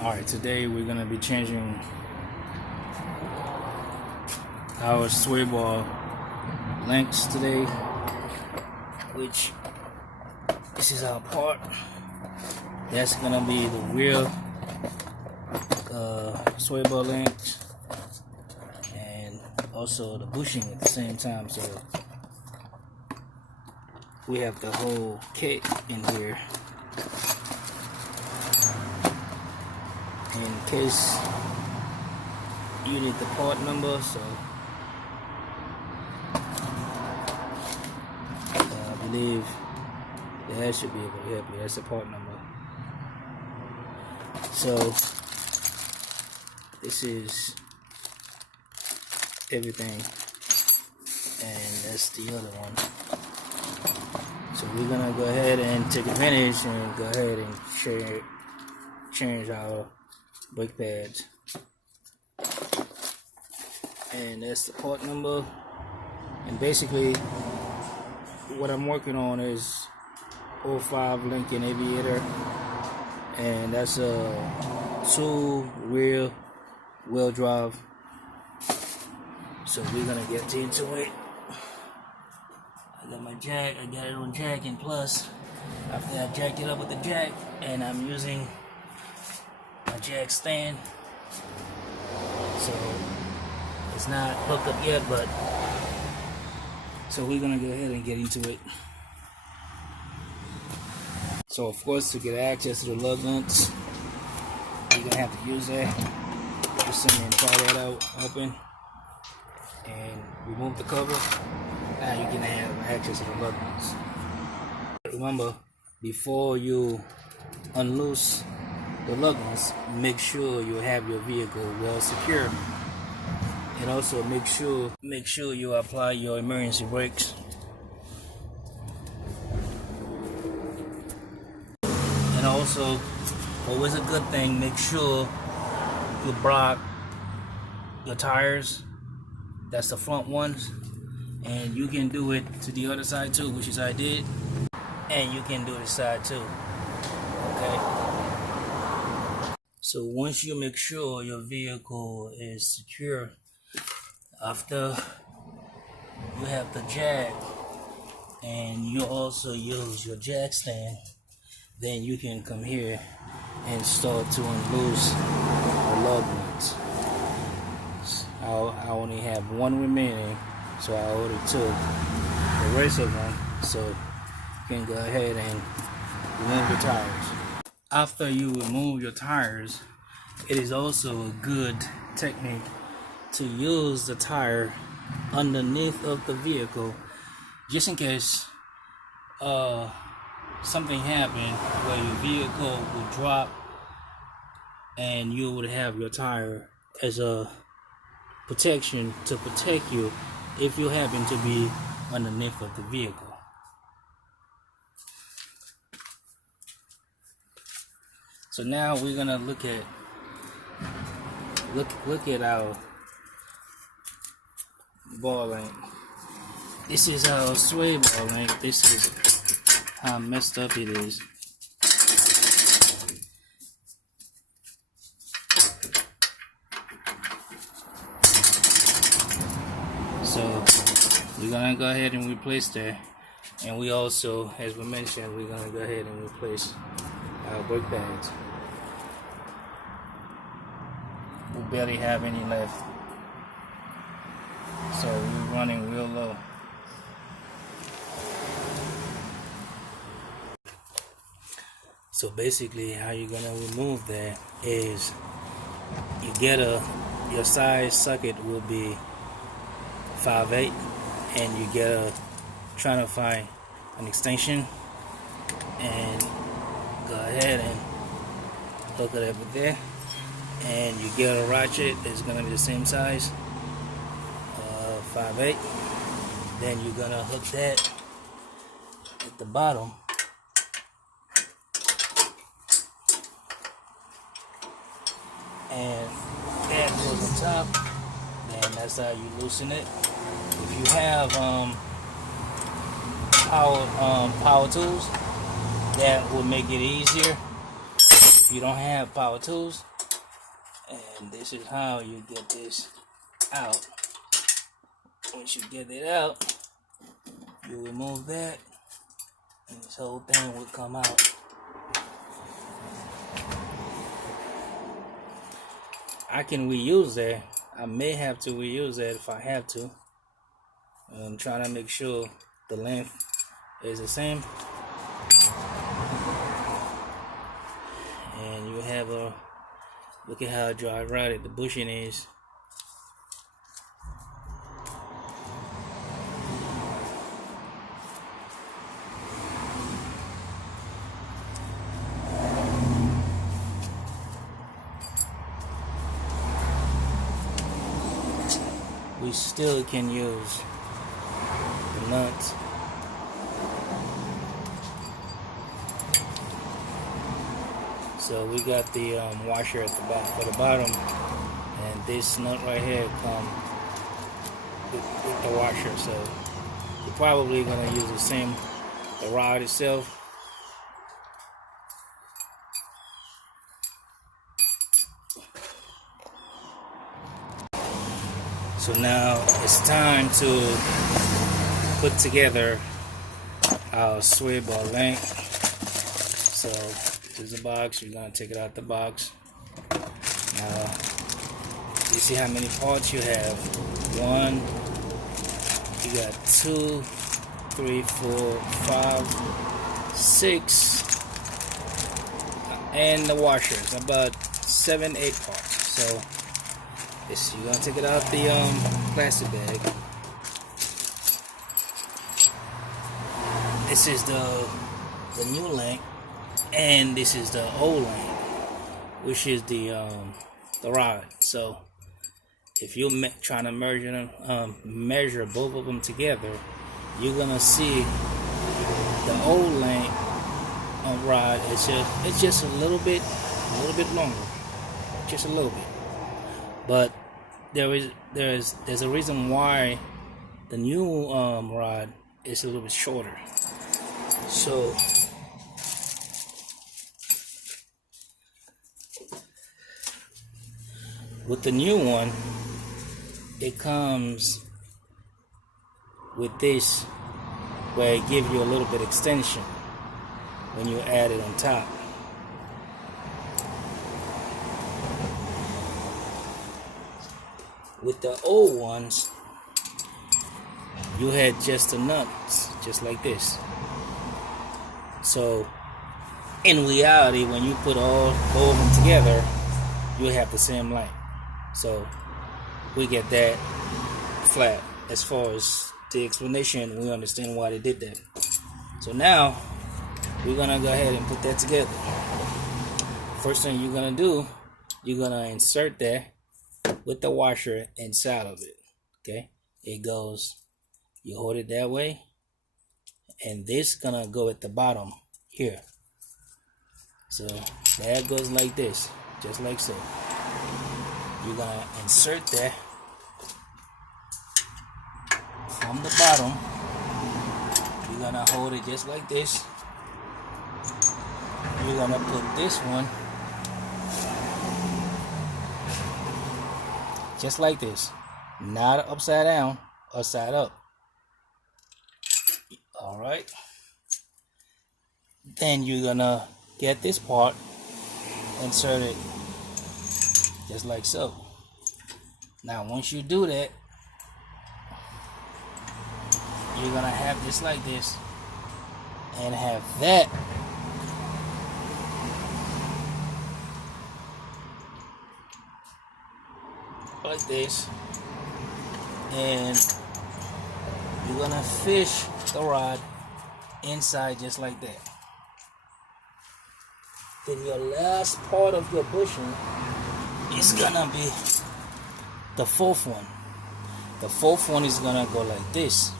Alright, today we're going to be changing our sway ball lengths today, which this is our part. That's going to be the real sway ball length and also the bushing at the same time. So we have the whole kit in here. In case you need the part number, so I believe that should be able to help you. That's the part number. So this is everything, and that's the other one. So we're gonna go ahead and take advantage and go ahead and change our brake pads, and that's the part number. And basically what I'm working on is 05 Lincoln Aviator, and that's a 2-wheel wheel drive. So we're gonna get into it. I got my jack, I got it on jack, and plus after I jacked it up with the jack, and I'm using my jack stand, so it's not hooked up yet, but so we're gonna go ahead and get into it. So of course, to get access to the lug nuts, you're gonna have to use that. Just sit and try that out, open and remove the cover. Now you can have access to the lug nuts. Remember, before you unloose the lug nuts, make sure you have your vehicle well secured, and also make sure you apply your emergency brakes. And also, always a good thing, make sure you block your tires. That's the front ones, and you can do it to the other side too, which is I did, and you can do this side too. Okay. So once you make sure your vehicle is secure, after you have the jack and you also use your jack stand, then you can come here and start to unloose the lug nuts. I only have one remaining, so I already took the rest of them, so you can go ahead and remove the tires. After you remove your tires, it is also a good technique to use the tire underneath of the vehicle, just in case something happened where your vehicle would drop, and you would have your tire as a protection to protect you if you happen to be underneath of the vehicle. So now we're gonna look at our ball length. This is our sway ball length. This is how messed up it is. So we're gonna go ahead and replace that, and we also, as we mentioned, we're gonna go ahead and replace our brake pads. We barely have any left, so we're running real low. So basically, how you're gonna remove that is you get your size socket will be 5/8, and you get trying to find an extension, and go ahead and hook it up with there, and you get a ratchet that's gonna be the same size, 5/8. Then you're gonna hook that at the bottom, and that goes on top. Then that's how you loosen it. If you have power tools, that will make it easier. If you don't have power tools, And this is how you get this out. Once you get it out, you remove that, and this whole thing will come out. I can reuse that. I may have to reuse that if I have to. I'm trying to make sure the length is the same. And you have a look at how dry rotted the bushing is. We still can use the nuts. So we got the washer at the back for the bottom, and this nut right here come with the washer. So we're probably gonna use the rod itself. So now it's time to put together our sway ball length. So this is the box. You're gonna take it out the box. Now you see how many parts you have. One, you got 2, 3, 4, 5, 6, and the washer. It's about 7, 8 parts. So you're gonna take it out the plastic bag. This is the new length, and this is the old length, which is the rod. So if you're trying to measure both of them together, you're gonna see the old length on rod. It's just a little bit longer, just a little bit. But there's a reason why the new rod is a little bit shorter. So with the new one, it comes with this where it gives you a little bit extension when you add it on top. With the old ones, you had just the nuts, just like this. So in reality, when you put all of them together, you have the same length. So we get that flat. As far as the explanation, we understand why they did that. So now we're gonna go ahead and put that together. First thing you're gonna do, you're gonna insert that with the washer inside of it. Okay, it goes, you hold it that way, and this gonna go at the bottom here. So that goes like this, just like so. You're gonna insert that from the bottom. You're gonna hold it just like this. You're gonna put this one just like this, not upside down, upside up. All right. Then you're gonna get this part, insert it just like so. Now once you do that, you're gonna have this like this, and have that like this, and you're gonna fish the rod inside just like that. Then your last part of your bushing is gonna be the fourth one. The fourth one is gonna go like this,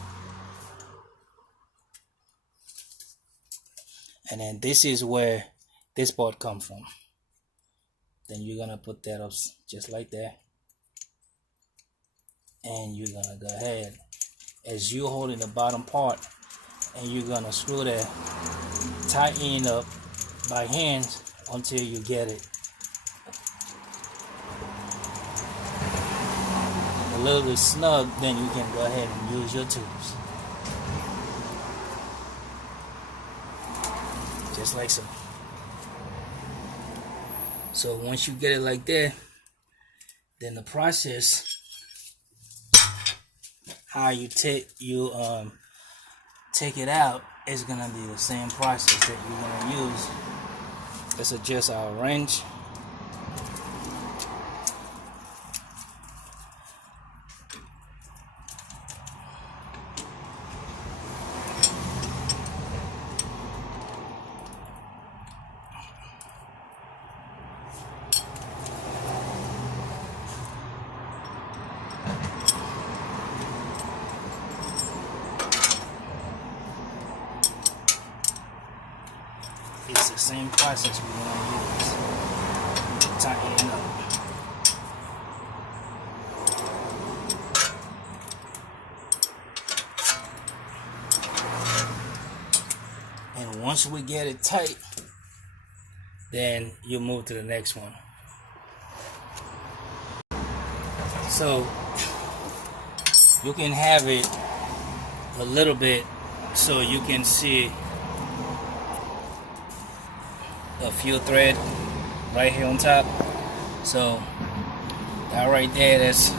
and then this is where this part comes from. Then you're gonna put that up just like that, and you're gonna go ahead as you holding the bottom part, and you're gonna screw that, tighten up by hand until you get it little bit snug, then you can go ahead and use your tubes. Just like so. So once you get it like that, then the process, how you take it out, is gonna be the same process that you're gonna use. Let's adjust our wrench. It's the same process we're going to use to tighten it up. And once we get it tight, then you move to the next one. So you can have it a little bit so you can see a few thread right here on top. So that right there, that's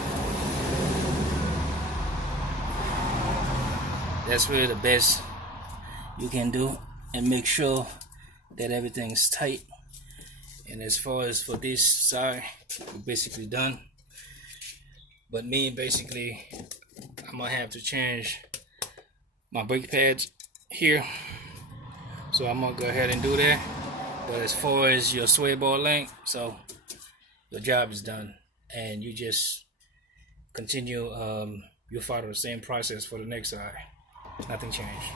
really the best you can do, and make sure that everything's tight. And as far as for this side, we're basically done. But me, basically, I'm gonna have to change my brake pads here, so I'm gonna go ahead and do that. But as far as your sway bar length, so your job is done, and you just continue. You follow the same process for the next side. Nothing changed.